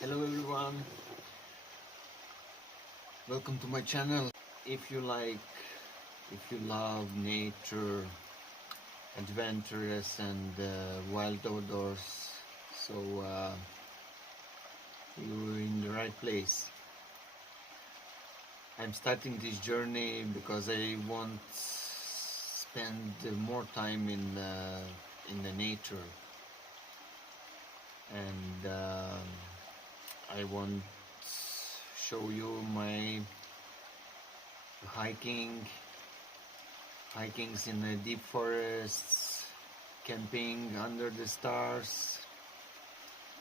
Hello everyone, welcome to my channel. If you love nature, adventurous and wild outdoors, so you're in the right place. I'm starting this journey because I want to spend more time in the nature, and I want to show you my hikings in the deep forests, camping under the stars,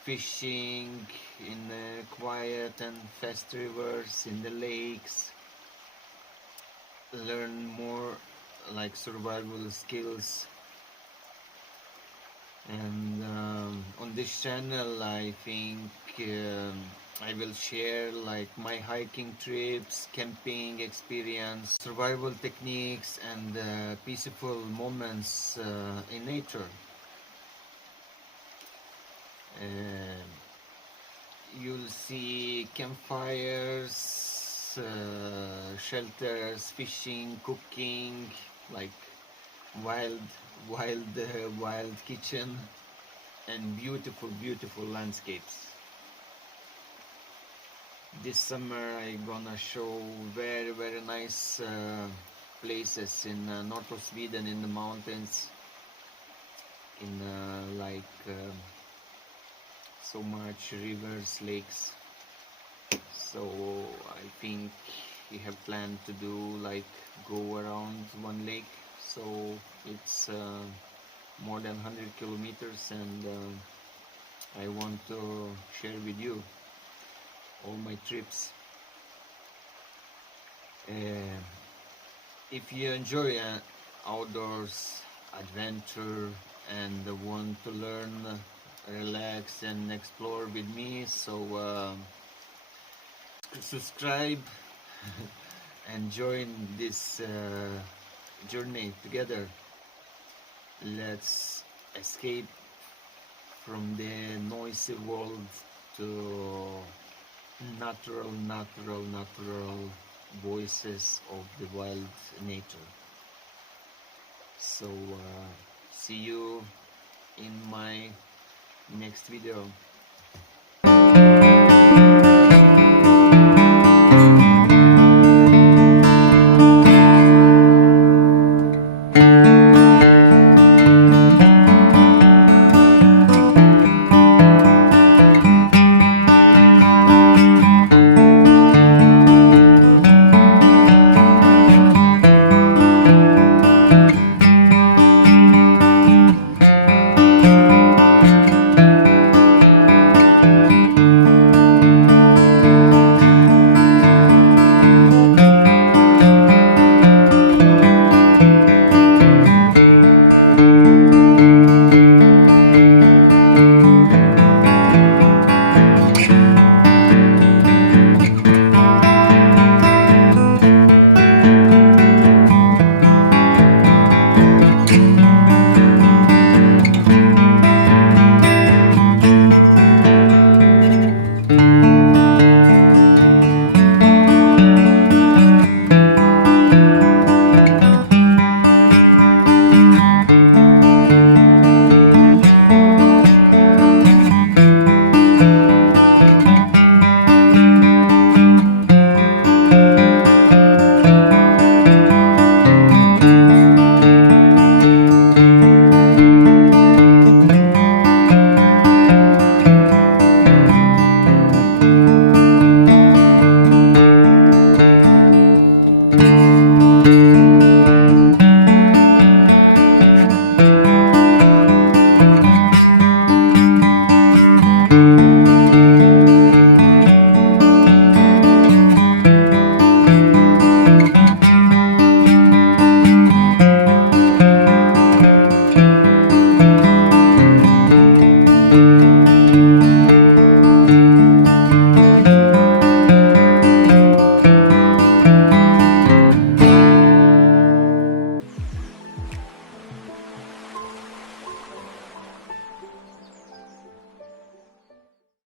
fishing in the quiet and fast rivers, in the lakes, learn more like survival skills. And on this channel I think I will share like my hiking trips, camping experience, survival techniques and peaceful moments in nature. You'll see campfires, shelters, fishing, cooking, like wild kitchen and beautiful landscapes. This summer I gonna show very nice places in north of Sweden, in the mountains, in so much rivers, lakes. So I think we have planned to do like go around one lake, so it's more than 100 kilometers, and I want to share with you all my trips. If you enjoy outdoors adventure and want to learn, relax and explore with me, so subscribe and join this journey together. Let's escape from the noisy world to natural voices of the wild nature. So see you in my next video.